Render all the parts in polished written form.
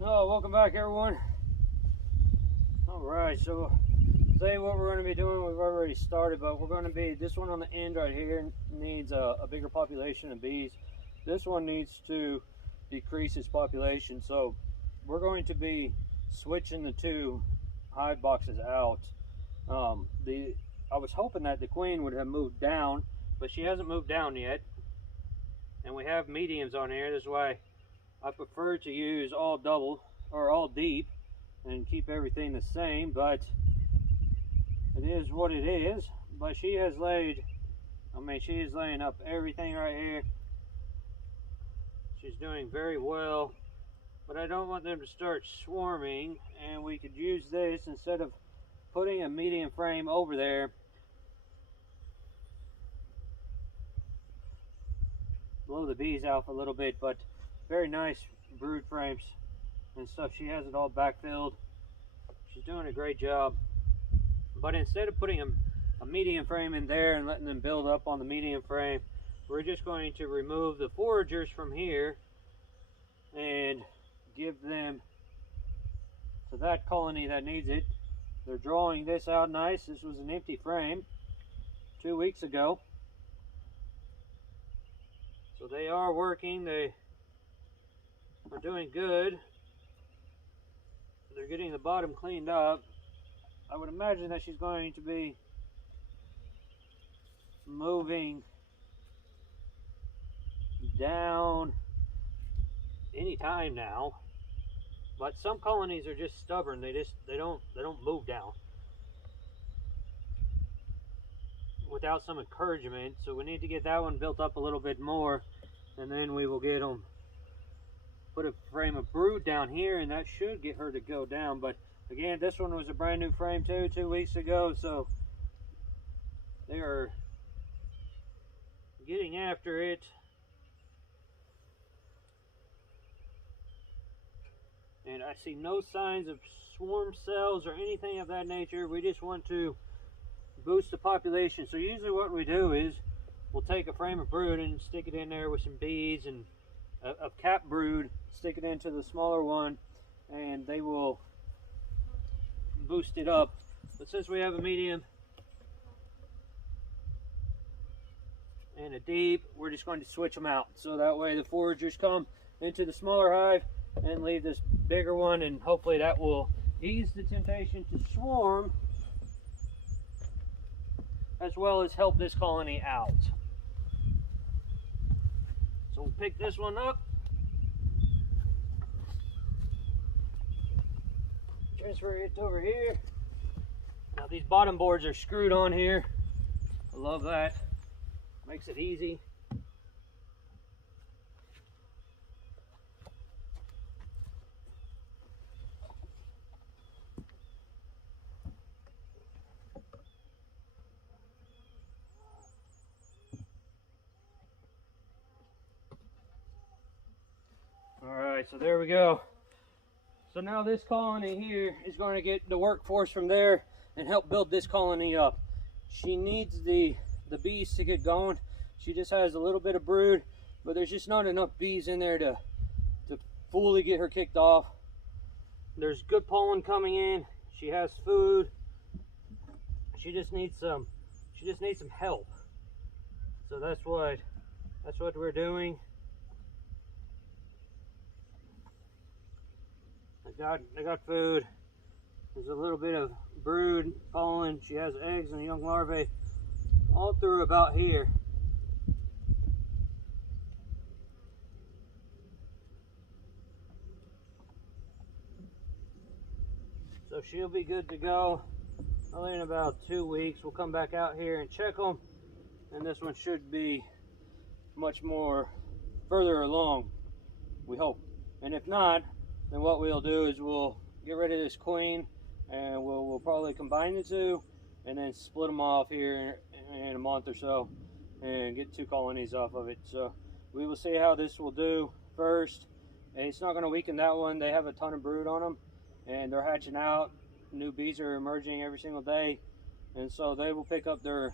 Oh, welcome back everyone. Alright, so today what we're going to be doing, we've already started, but we're going to be, this one on the end right here needs a bigger population of bees. This one needs to decrease its population, so we're going to be switching the two hive boxes out. I was hoping that the queen would have moved down, but she hasn't moved down yet. And we have mediums on here. That's why I prefer to use all double or all deep and keep everything the same, but it is what it is. But she has laid, she is laying up everything right here. She's doing very well, but I don't want them to start swarming, and we could use this instead of putting a medium frame over there. Blow the bees out a little bit, but very nice brood frames and stuff. She has it all backfilled. She's doing a great job. But instead of putting a medium frame in there and letting them build up on the medium frame, we're just going to remove the foragers from here and give them to that colony that needs it. They're drawing this out nice. This was an empty frame 2 weeks ago. So they are working, they are doing good. They're getting the bottom cleaned up. I would imagine that she's going to be moving down anytime now. But some colonies are just stubborn. They don't move down without some encouragement. So we need to get that one built up a little bit more, and then we will get them, put a frame of brood down here, and that should get her to go down. But again, this one was a brand new frame too, 2 weeks ago, so they are getting after it. And I see no signs of swarm cells or anything of that nature. We just want to boost the population. So usually what we do is we'll take a frame of brood and stick it in there with some bees and a cap brood, stick it into the smaller one, and they will boost it up. But since we have a medium and a deep, we're just going to switch them out. So that way the foragers come into the smaller hive and leave this bigger one, and hopefully that will ease the temptation to swarm as well as help this colony out. So we'll pick this one up, transfer it over here. Now these bottom boards are screwed on here. I love that, makes it easy. Alright, so there we go. So now this colony here is going to get the workforce from there and help build this colony up. She needs the bees to get going. She just has a little bit of brood, but there's just not enough bees in there to fully get her kicked off. There's good pollen coming in. She has food. She just needs some help. So that's what we're doing. I got food. There's a little bit of brood pollen. She has eggs and young larvae all through about here. So she'll be good to go. Only in about 2 weeks we'll come back out here and check them, and this one should be much more further along, we hope. And if not, then what we'll do is we'll get rid of this queen, and we'll probably combine the two and then split them off here in a month or so and get 2 colonies off of it. So we will see how this will do first. It's not going to weaken that one. They have a ton of brood on them and they're hatching out. New bees are emerging every single day, and so they will pick up their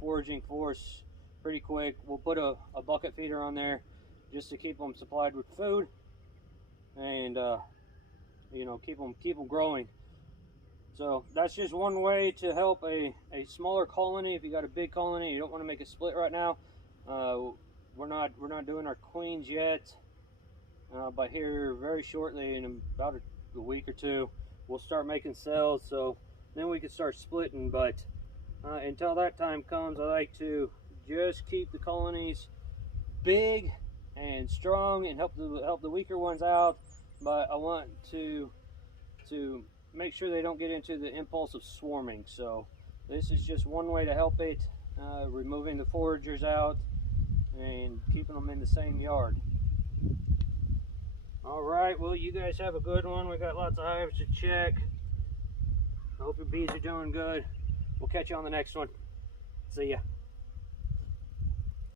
foraging force pretty quick. We'll put a bucket feeder on there just to keep them supplied with food. and you know, keep them growing. So that's just one way to help a smaller colony. If you got a big colony, you don't want to make a split right now. We're not doing our queens yet, but here very shortly, in about a week or two, we'll start making cells. So then we can start splitting. But until that time comes, I like to just keep the colonies big and strong and help the weaker ones out. But I want to make sure they don't get into the impulse of swarming. So this is just one way to help it, removing the foragers out and keeping them in the same yard. All right, well, you guys have a good one. We got lots of hives to check. I hope your bees are doing good. We'll catch you on the next one. See ya.